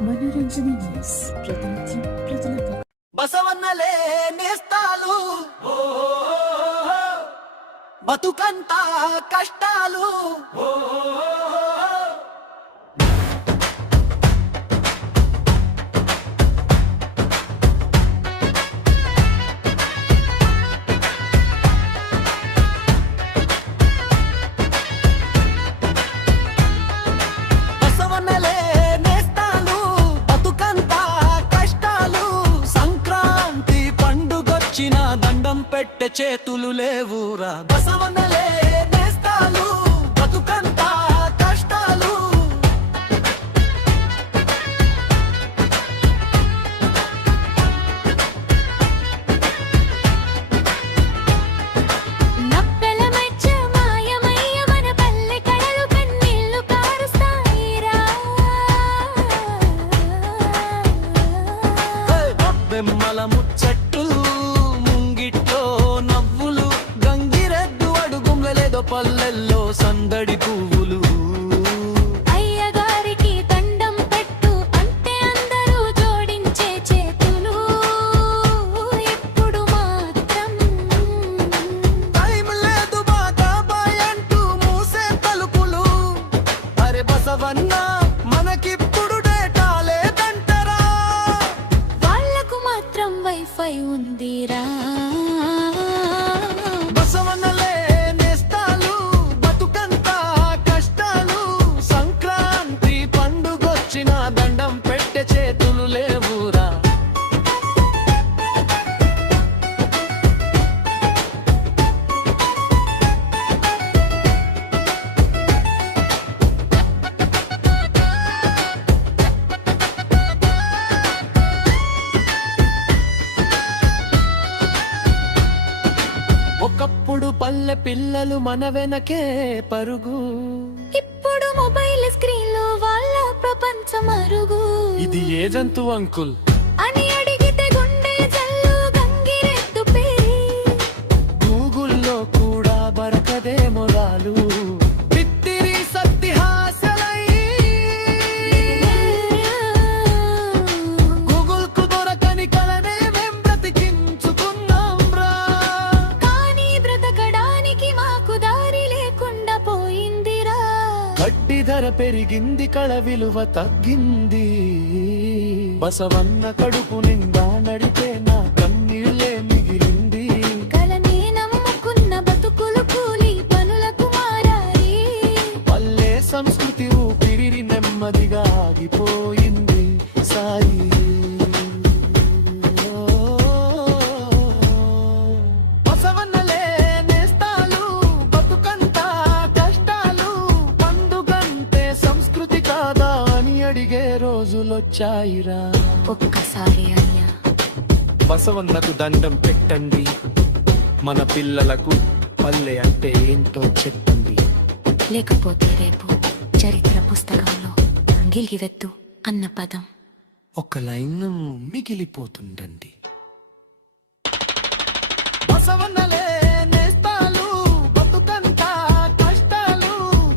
మనోరంజని న్యూస్ ప్రతినిత్యం ప్రజలకు బసవన్నలే నేస్తాలు బతుకంతా కష్టాలు దండం పెట్టే చేతులు లేవురా బసవన్నలే నేస్తాలు బతుకంతా కష్టాలు నప్పెల మధ్య మాయమయ్య మన పల్లె కడలు కన్నీళ్లు కారుస్తాయిరా బెమ్మల ముచ్చట్లు నవ్వులు గంగిరెద్దు అడుగుంగలేదో పల్లెల్లో సందడి పువ్వులు అయ్యగారికి దండం పెట్టు అంటే అందరూ జోడించే చేతులు ఇప్పుడు మాత్రం టైం లేదు బాబాయ్ అంటూ మూసే తలుపులు అరే బసవన్న మనకిప్పుడు డేటా లేదంటరా వాళ్లకు మాత్రం వైఫై ఉందిరా బసవన్నలే నేస్తాలు బతుకంతా కష్టాలు సంక్రాంతి పండుగొచ్చిన దండం పెట్టే చేతులు లేవురా ఒకప్పుడు పల్లె పిల్లలు మన వెనకే పరుగు ఇప్పుడు మొబైల్ స్క్రీన్లో వాళ్ళ ప్రపంచం అరుగు ఇది ఏ జంతువు అంకుల్ అని అడిగితే గుండె జల్లు గంగిరెద్దు పేరి గూగుల్లో కూడా బరకదేమో రాలు పిత్తిరి సత్తిహాసలై గూగుల్ కు దొరకని కలనే మేం బ్రతికించుకున్నాం రా కానీ బ్రతకడానికి మాకు దారి లేకుండా పోయిందిరా గడ్డి ధర పెరిగింది కళ విలువ తగ్గింది బసవన్న కడుపు నిండా నడితే నా కన్నీళ్ళే మిగిలింది కలనే నమ్ముకున్న బతుకులు కూలి పనులకు మారాయి పల్లె సంస్కృతి ఊపిరి నెమ్మదిగా ఆగిపోయింది సాయి బసవన్నలే నేస్తాలు బతుకంతా కష్టాలు పండుగంటే సంస్కృతి కాదా అని అడిగే రోజులొచ్చాయిరా ఒక్కసారి అయ్యా బసవన్నకు దండం పెట్టండి మన పిల్లలకు పల్లె అంటే ఏంటో చెప్పండి లేకపోతే రేపు చరిత్ర పుస్తకంలో గిలివెత్తు అన్న పదం ఒక లైన్ మిగిలిపోతుండండి బసవన్నలే నేస్తాలు బతుకంతా కష్టాలు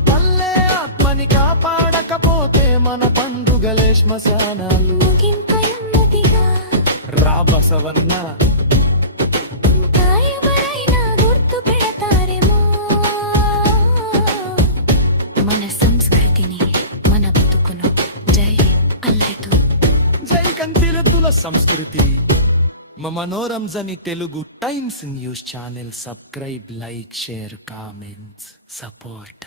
పల్లె ఆత్మని కాపాడకపోతే మన పండుగలే శ్మశానాలు ముగింపైనదిగా రా బసవన్న ఎవరైనా గుర్తు పెడతారేమో మన సంస్కృతిని మన బతుకును జై అల్లెతు జై కంతిరెద్దుల సంస్కృతి మా మనోరంజని Telugu times news channel subscribe like share comments support